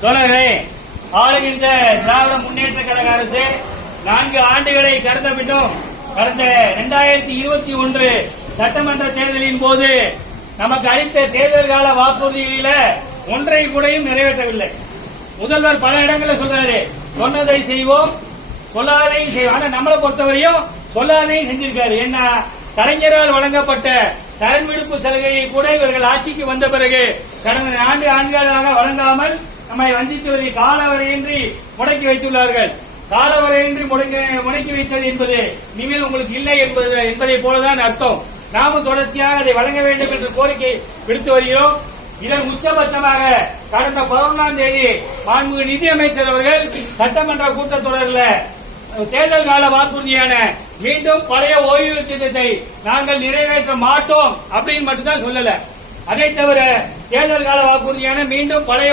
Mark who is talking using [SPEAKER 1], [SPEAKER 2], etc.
[SPEAKER 1] தோழர்களே ஆளுகின்ற திராவிட முன்னேற்ற கழக அரசு நான்கு ஆண்டுகளை கடந்த பின்னும் கடந்த இரண்டாயிரத்தி இருபத்தி ஒன்று சட்டமன்ற தேர்தலின் போது நமக்கு அளித்த தேர்தல் கால வாக்குறுதிகளில ஒன்றை கூடயும் நிறைவேற்றவில்லை. முதல்வர் பல இடங்களில் சொல்றாரு சொன்னதை செய்வோம் சொல்லாதையும் செய்வோம். ஆனா நம்மளை பொறுத்தவரையும் சொல்லாதையும் செஞ்சிருக்காரு. என்ன கலைஞரால் வழங்கப்பட்ட கடன் விடுப்பு சலுகையை கூட இவர்கள் ஆட்சிக்கு வந்த பிறகு கடந்த நான்கு ஆண்டுகளாக வழங்காமல் நம்மை வந்தித்து வஞ்சித்துவதை காலவரையின்றி முடக்கி வைத்துள்ளார்கள். காலவரையின்றி முடங்கி முடக்கி வைத்தது என்பது இனிமேல் உங்களுக்கு இல்லை என்பது என்பதை போலதான் அர்த்தம். நாமும் தொடர்ச்சியாக அதை வழங்க வேண்டும் என்று கோரிக்கை விடுத்து வருகிறோம். இதன் உச்சபட்சமாக கடந்த பதினொன்றாம் தேதி மாண்புமிகு நிதியமைச்சர் அவர்கள் சட்டமன்ற கூட்டத்தொடரில் தேர்தல் கால வாக்குறுதியான மீண்டும் பழைய ஓய்வு திட்டத்தை நாங்கள் நிறைவேற்ற மாட்டோம் அப்படின்னு மட்டும்தான் சொல்லல. அதை தவிர தேர்தல் கால வாக்குறுதியான மீண்டும் பழைய